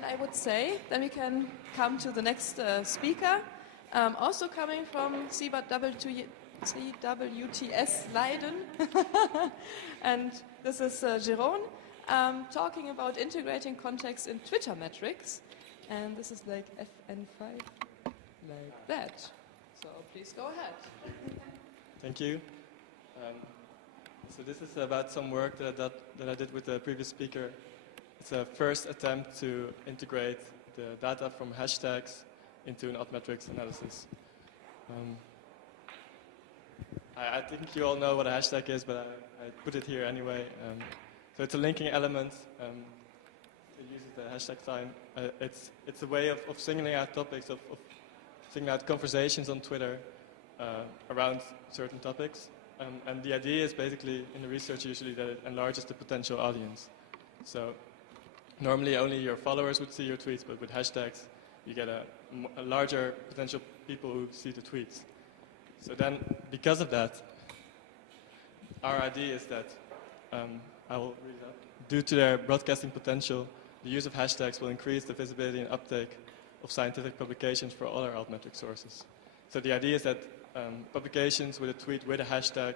And I would say then we can come to the next speaker, also coming from CWTS Leiden. And this is Jeroen, talking about integrating context in Twitter metrics. And this is like FN5, like that. So please go ahead. Thank you. So this is about some work that I did with the previous speaker. It's a first attempt to integrate the data from hashtags into an Altmetrics analysis. I think you all know what a hashtag is, but I put it here anyway. So it's a linking element. It uses the hashtag sign. It's a way of singling out topics, of singling out conversations on Twitter around certain topics. And the idea is basically, in the research usually, that it enlarges the potential audience. So normally only your followers would see your tweets, but with hashtags you get a larger potential people who see the tweets. So then, because of that, our idea is that, I will read it up. Due to their broadcasting potential, the use of hashtags will increase the visibility and uptake of scientific publications for other Altmetric sources. So the idea is that publications with a tweet with a hashtag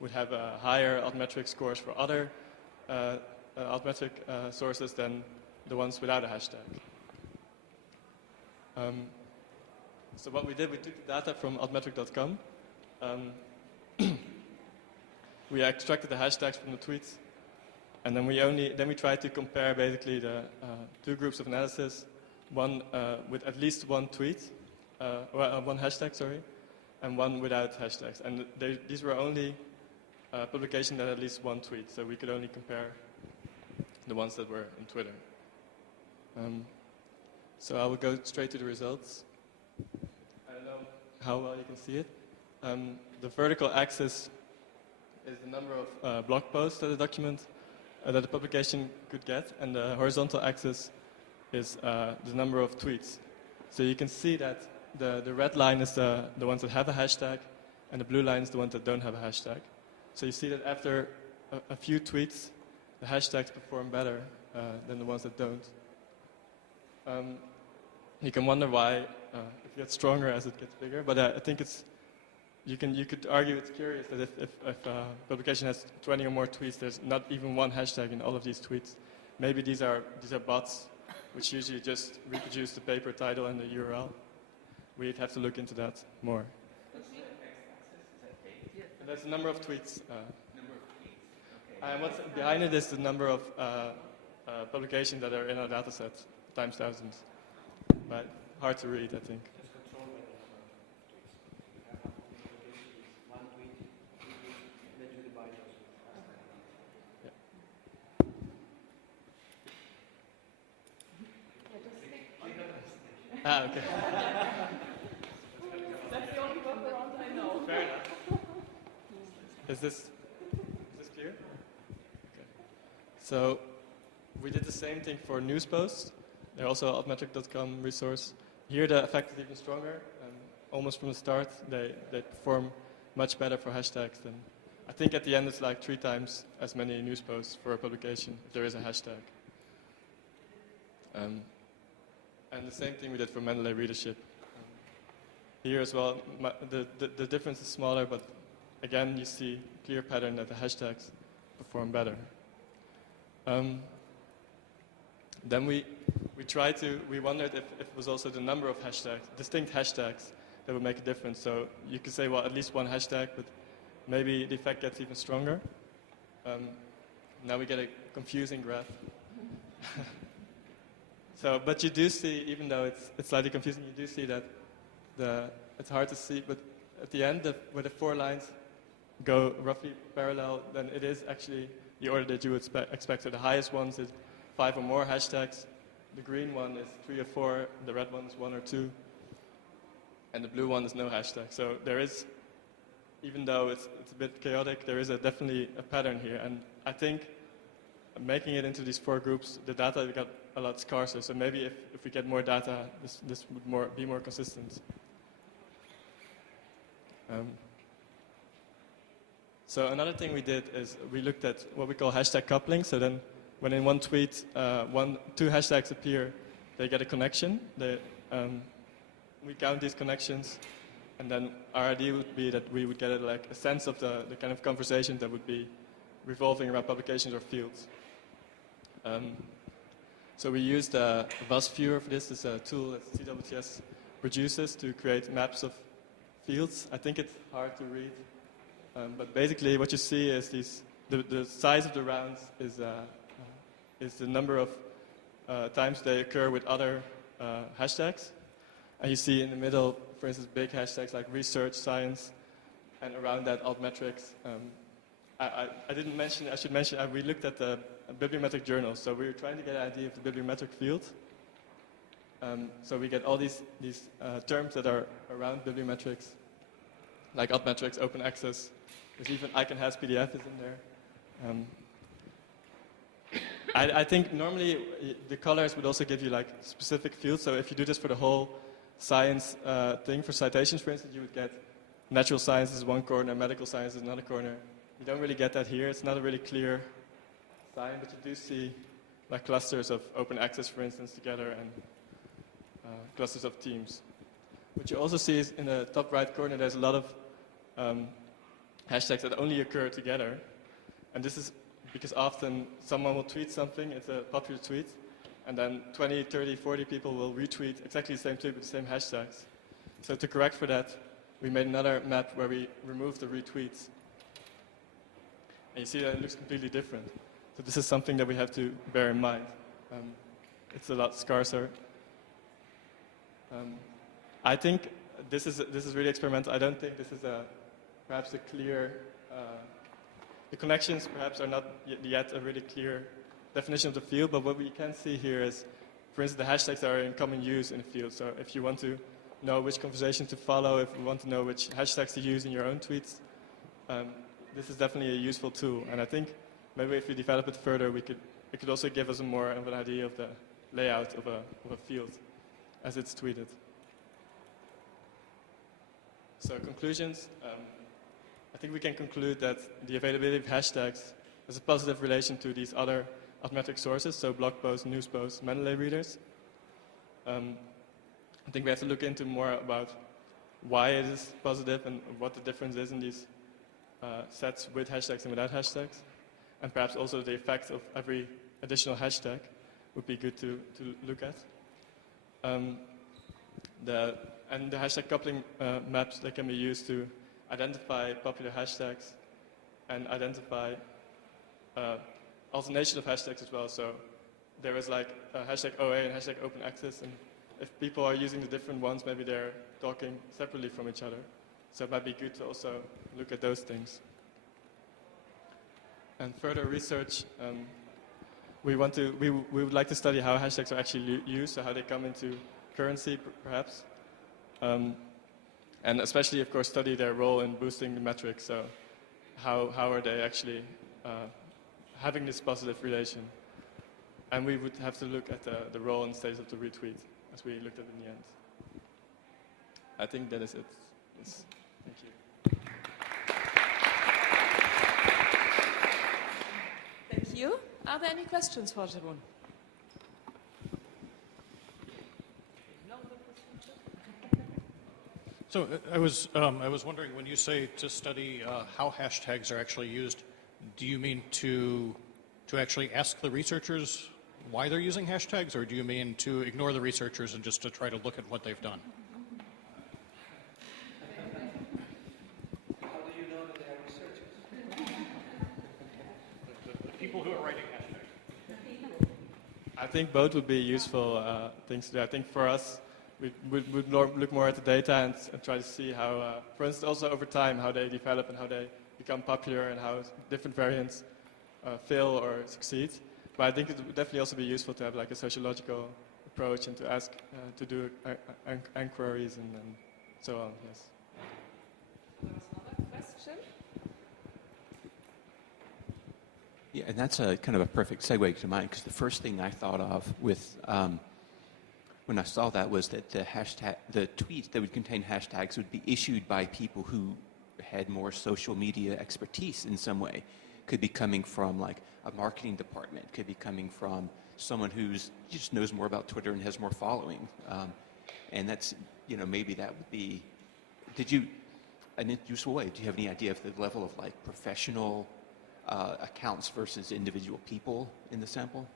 would have a higher Altmetric scores for other Altmetric sources than the ones without a hashtag. So what we did, we took the data from altmetric.com. We extracted the hashtags from the tweets, and then we tried to compare basically the two groups of analysis, one with at least one tweet, one hashtag, sorry, and one without hashtags. And these were only publications that had at least one tweet, so we could only compare the ones that were in Twitter. So I will go straight to the results. I don't know how well you can see it. The vertical axis is the number of blog posts that a document, that a publication could get, and the horizontal axis is the number of tweets. So you can see that the red line is the ones that have a hashtag, and the blue line is the ones that don't have a hashtag. So you see that after a few tweets, the hashtags perform better than the ones that don't. You can wonder why it gets stronger as it gets bigger, but I think you could argue it's curious that if a publication has 20 or more tweets, there's not even one hashtag in all of these tweets. Maybe these are bots, which usually just reproduce the paper title and the URL. We'd have to look into that more. And that's the number of tweets. And what's behind it is the number of publications that are in our data set, times thousands. But hard to read, I think. Ah, okay. That's the only workaround I know. Fair enough. Is this clear? Okay. So we did the same thing for news posts. They're also altmetric.com resource. Here the effect is even stronger. Almost from the start, they perform much better for hashtags than. I think at the end it's like 3 times as many news posts for a publication if there is a hashtag. And the same thing we did for Mendeley readership. Here as well, the difference is smaller, but again you see a clear pattern that the hashtags perform better. Then we wondered if it was also the number of hashtags, distinct hashtags, that would make a difference. So you could say, well, at least one hashtag, but maybe the effect gets even stronger. Now we get a confusing graph. But you do see, even though it's slightly confusing, you do see that it's hard to see, but at the end, where the 4 lines go roughly parallel, then it is actually the order that you would expect. So the highest ones is 5 or more hashtags. The green one is 3 or 4. The red one is 1 or 2. And the blue one is no hashtag. So there is, even though it's a bit chaotic, there is definitely a pattern here. And I think making it into these 4 groups, the data got a lot scarcer. So maybe if we get more data, this would be more consistent. So another thing we did is we looked at what we call hashtag coupling. So then when in one tweet, 2 hashtags appear, they get a connection. We count these connections, and then our idea would be that we would get a sense of the kind of conversation that would be revolving around publications or fields. So we used a bus viewer for this. This is a tool that CWTS produces to create maps of fields. I think it's hard to read, but basically what you see is the size of the rounds is the number of times they occur with other hashtags. And you see in the middle, for instance, big hashtags like research, science, and around that Altmetrics. I didn't mention, I should mention, we looked at the bibliometric journals. So we were trying to get an idea of the bibliometric field. So we get all these terms that are around bibliometrics, like Altmetrics, open access. There's even ICANN PDF is in there. I think normally the colors would also give you like specific fields. So if you do this for the whole science thing, for citations, for instance, you would get natural sciences one corner, medical sciences another corner. You don't really get that here. It's not a really clear sign, but you do see like clusters of open access, for instance, together, and clusters of teams. What you also see is in the top right corner, there's a lot of hashtags that only occur together. And this is because often someone will tweet something, it's a popular tweet, and then 20, 30, 40 people will retweet exactly the same tweet with the same hashtags. So to correct for that, we made another map where we removed the retweets. And you see that it looks completely different. So this is something that we have to bear in mind. It's a lot scarcer. I think this is really experimental. I don't think this is perhaps a clear... the connections perhaps are not yet a really clear definition of the field, but what we can see here is, for instance, the hashtags that are in common use in the field. So if you want to know which conversation to follow, if you want to know which hashtags to use in your own tweets, this is definitely a useful tool. And I think maybe if we develop it further, it could also give us more of an idea of the layout of a field as it's tweeted. So conclusions. I think we can conclude that the availability of hashtags has a positive relation to these other Altmetric sources, so blog posts, news posts, Mendeley readers. I think we have to look into more about why it is positive and what the difference is in these sets with hashtags and without hashtags. And perhaps also the effect of every additional hashtag would be good to look at. And the hashtag coupling maps that can be used to identify popular hashtags and identify alternation of hashtags as well. So there is like a hashtag OA and hashtag open access, and if people are using the different ones, maybe they're talking separately from each other. So it might be good to also look at those things. And further research, we would like to study how hashtags are actually used, so how they come into currency, perhaps. And especially, of course, study their role in boosting the metrics. So how are they actually having this positive relation? And we would have to look at the role and status of the retweet, as we looked at in the end. I think that is it. Yes. Thank you. Thank you. Are there any questions for Jeroen? So I was wondering, when you say to study how hashtags are actually used, do you mean to actually ask the researchers why they're using hashtags, or do you mean to ignore the researchers and just to try to look at what they've done? How do you know that they are researchers? The people who are writing hashtags. I think both would be useful things to do. I think for us, we would look more at the data and try to see how, for instance, also over time, how they develop and how they become popular and how different variants fail or succeed. But I think it would definitely also be useful to have like a sociological approach and to ask, to do inquiries and so on, yes. There was another question. Yeah, and that's a kind of a perfect segue to mine, because the first thing I thought of with when I saw that was that the tweets that would contain hashtags would be issued by people who had more social media expertise in some way. Could be coming from like a marketing department, could be coming from someone who's just knows more about Twitter and has more following. And that's, maybe that would be, an useful way, do you have any idea of the level of like professional accounts versus individual people in the sample?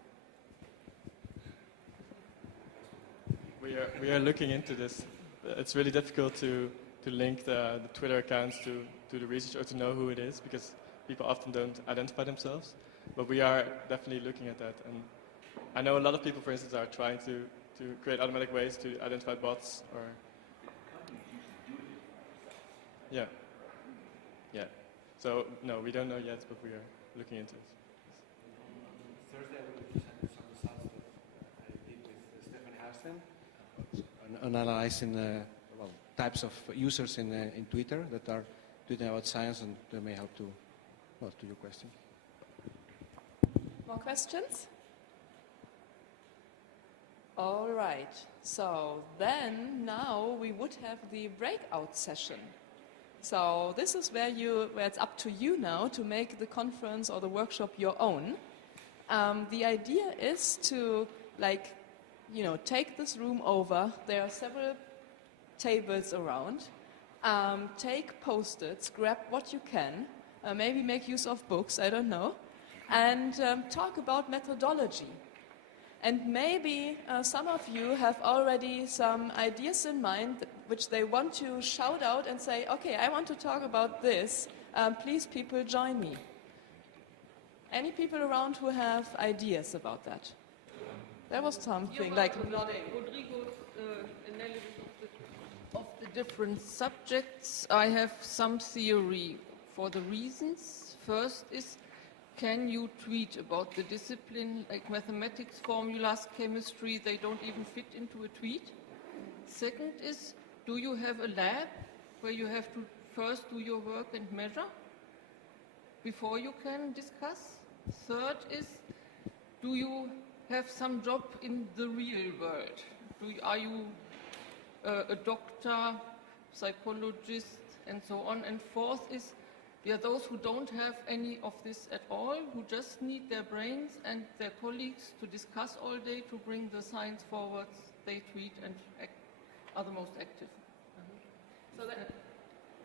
We are looking into this. It's really difficult to link the Twitter accounts to the research or to know who it is because people often don't identify themselves. But we are definitely looking at that. And I know a lot of people, for instance, are trying to create automatic ways to identify bots or... Yeah. Yeah. So, no, we don't know yet, but we are looking into it. Thursday I will present some results that I did with Stefan Harsen on analyzing types of users in Twitter that are tweeting about science, and they may help to your question. More questions? All right. So then now we would have the breakout session. So this is where it's up to you now to make the conference or the workshop your own. The idea is to take this room over. There are several tables around. Take post-its, grab what you can, maybe make use of books, I don't know, and talk about methodology. And maybe some of you have already some ideas in mind which they want to shout out and say, okay, I want to talk about this. Please, people, join me. Any people around who have ideas about that? There was something like nodding. Rodrigo's analysis of the different subjects. I have some theory for the reasons. First is, can you tweet about the discipline, like mathematics, formulas, chemistry? They don't even fit into a tweet. Second is, do you have a lab where you have to first do your work and measure before you can discuss? Third is, do you have some job in the real world? Are you a doctor, psychologist, and so on? And fourth is, there are those who don't have any of this at all, who just need their brains and their colleagues to discuss all day to bring the science forward. They tweet and are the most active. So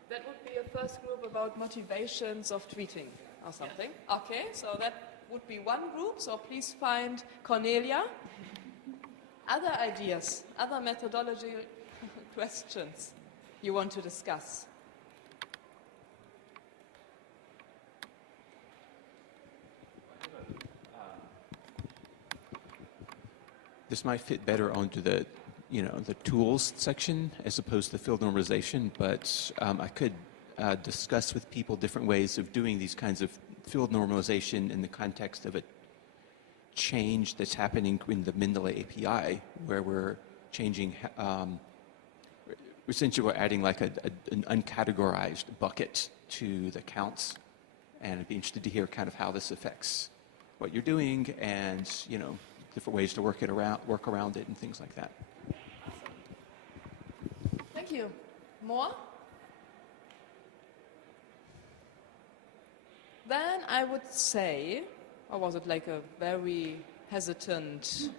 that would be a first group about motivations of tweeting or something. Yeah. Okay, so that would be one group, so please find Cornelia. Other ideas, other methodology questions you want to discuss? This might fit better onto the tools section as opposed to field normalization, but I could discuss with people different ways of doing these kinds of field normalization in the context of a change that's happening in the Mendeley API, where we're changing, essentially we're adding like an uncategorized bucket to the counts, and I'd be interested to hear kind of how this affects what you're doing and, different ways to work around it and things like that. Thank you. More? Then I would say, or was it like a very hesitant?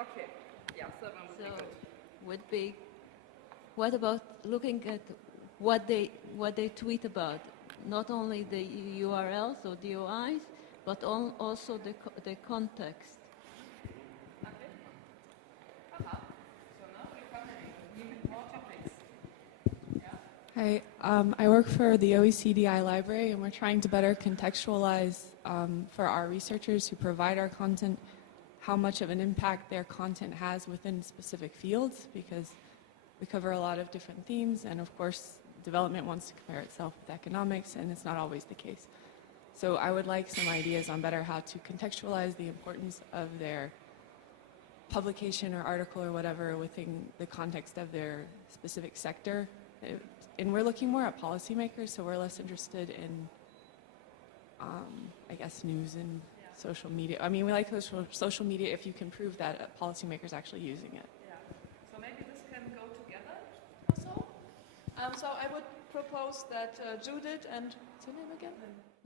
Okay. Yeah, seven would be good. What about looking at what they tweet about? Not only the URLs or DOIs, but also the context. Okay. So now we come in more topics. Yeah. Hi, I work for the OECDI library, and we're trying to better contextualize for our researchers who provide our content how much of an impact their content has within specific fields, because we cover a lot of different themes, and of course development wants to compare itself with economics, and it's not always the case. So I would like some ideas on better how to contextualize the importance of their publication or article or whatever within the context of their specific sector. And we're looking more at policymakers, so we're less interested in, I guess, news and social media. I mean, we like social media if you can prove that policymakers actually using it. Yeah. So maybe this can go together or so. So I would propose that Judith and, what's her name again?